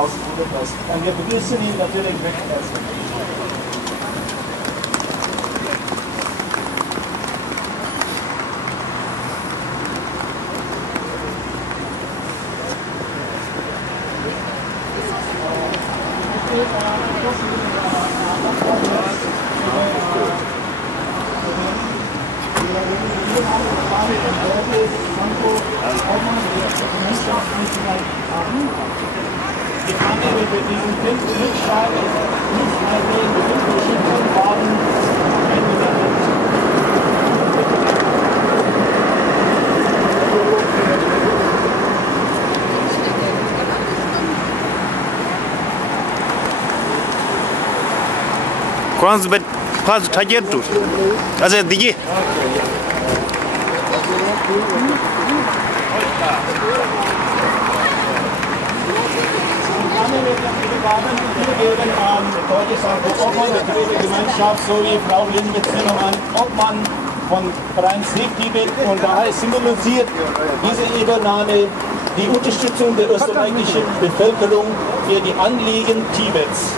aus Budapest. Und wir begrüßen ihn natürlich recht herzlich. Die Kammer mit diesen Rückschreiben nicht erwähnt, bestimmten Wagen eingewendet. Quase tagliato. Also die. Übergeben an Deutsche Obmann der Tibetischen Gemeinschaft sowie Frau Linde Zimmermann, Obmann von Verein Save Tibet, und daher symbolisiert diese Übernahme die Unterstützung der österreichischen Bevölkerung für die Anliegen Tibets.